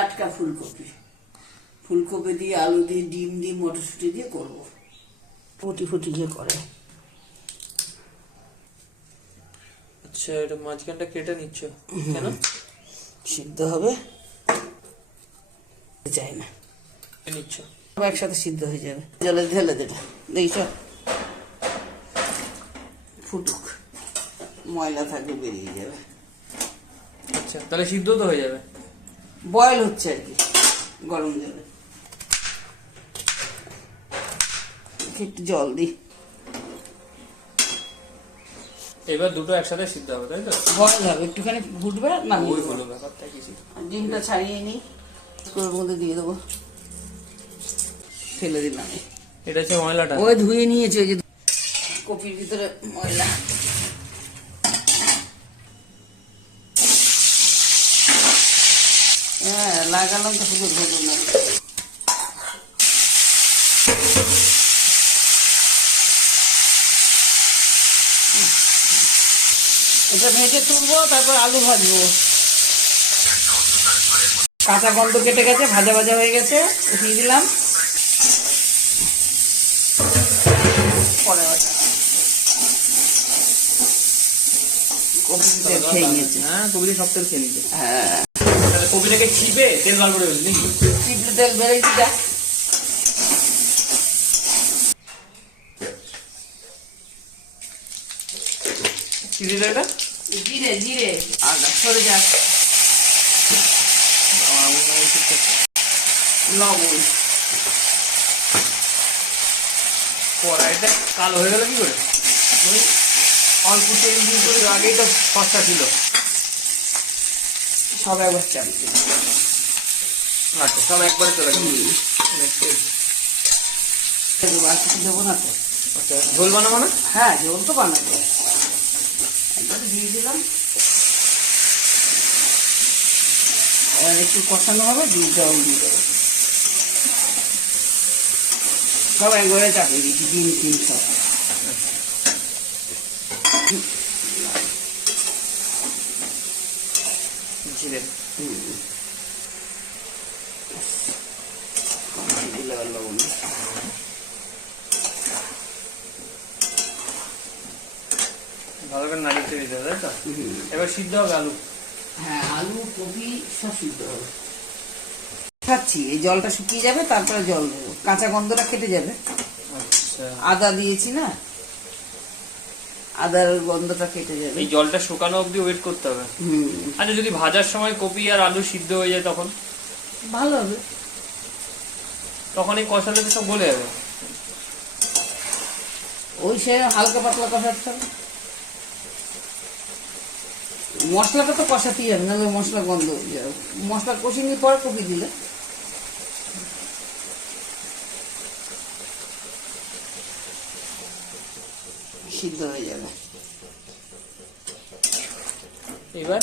টাটকা ফুলকপি, ফুলকপি দিয়ে আলু দিয়ে ডিম দিয়ে মটরশুঁটি দিয়ে করবো। ফুটি ফুটি যে করে। আচ্ছা, এটা মাঝখানটা কেটে নিচ্ছ কেন? সিদ্ধ হবে, চাই না নিচ্ছ একসাথে সিদ্ধ হয়ে যাবে। জলে ঢেলে দেবে, দেখছ ফুটুক, ময়লা থাকলে বেরিয়ে যাবে। আচ্ছা, তাহলে সিদ্ধ তো হয়ে যাবে। বয়েল হচ্ছে আর কি গরম জলে। একটু জল দিই, এবার দুটো একসাথে সিদ্ধ হবে, তাই তো? বয়েল হবে, একটুখানি ফুটবে না। ওই হলো ব্যাপারটা কিছু। ডিমটা ছাড়িয়ে নিই, ওর মধ্যে দিয়ে দেবো, ফেলে দিলাম। এটা হচ্ছে ময়লাটা। ওই ধুয়ে নিয়েছে, ওই যে কপির ভিতরে ময়লা। হ্যাঁ, লাগালাম তো শুধু ধরবো না। এটা ভেজে তুলবো, তারপর আলু ভাজবো। কাঁচা গন্ধ কেটে গেছে, ভাজা ভাজা হয়ে গেছে, উঠিয়ে দিলাম। পরে কপি খেয়ে নিয়েছে। হ্যাঁ, কবিটা সব তেল খেয়ে নিচ্ছে। হ্যাঁ, তাহলে কবিটাকে চিপে তেল বার করে ফেলবি নাকি? চিপলে তেল বেরোয় যা। কি দিলে এটা? জিরে, জিরে আদা সরে যাক, লবণ। কড়াইটা কালো হয়ে গেল কি করে? ওই অল্প তেল দিয়ে করে আগেই তো ফসটা ছিল। সব একবার চালিয়ে আচ্ছা, সব একবারে চলে গেল। আর কিছু দেবো না তো। আচ্ছা, ঝোল বানাবো না? হ্যাঁ, ঝোল তো বানাবো। একবার দিয়ে দিলাম, আর একটু কষানো হবে, ডিমটাও দিয়ে দেবো। সব একবারে চাপিয়ে দিচ্ছি, ডিম টিম সব। জিরে দিলে আর লবণ। ভালো করে নাড়িয়ে দিতে হবে, তাই তো? এবার সিদ্ধ হবে আলু। হ্যাঁ, আলু কপি সব সিদ্ধ হবে। খাচ্ছি, এই জলটা শুকিয়ে যাবে, তারপরে জল দেবো, কাঁচা গন্ধটা কেটে যাবে। আচ্ছা, আদা দিয়েছি না, আদার গন্ধটা কেটে যাবে। এই জলটা শুকানো অবধি ওয়েট করতে হবে। আচ্ছা, যদি ভাজার সময় কপি আর আলু সিদ্ধ হয়ে যায় তখন? ভালো হবে, তখন এই কষালে তো সব গলে যাবে। ওই সে হালকা পাতলা কষাতে হবে। মশলাটা তো কষাতেই হবে, নাহলে মশলা গন্ধ হয়ে যাবে। মশলা কষিয়ে নিয়ে পরে কপি দিলে সিদ্ধ হয়ে যাবে। এবার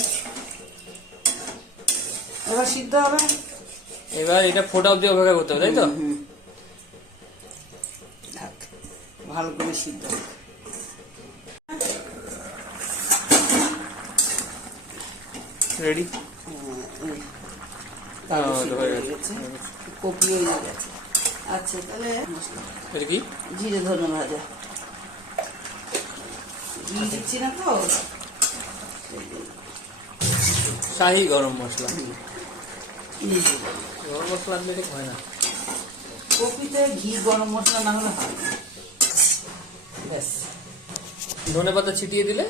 এবার সিদ্ধ হবে। এবার এটা ফোটা অবধি অপেক্ষা করতে হবে, তাই তো? থাক, ভালো করে সিদ্ধ হবে। রেডি। কপি হয়ে গেছে। আচ্ছা, তাহলে মশলা এটা কি? জিরে ধনে ভাজা দিয়ে দিচ্ছি না তো, শাহি গরম মশলা। দিয়ে দেব। গরম মশলা আনলে এটা হয় না। কপিতে ঘি গরম মশলা না হলে হয় না। ব্যাস, ধনে পাতা ছিটিয়ে দিলে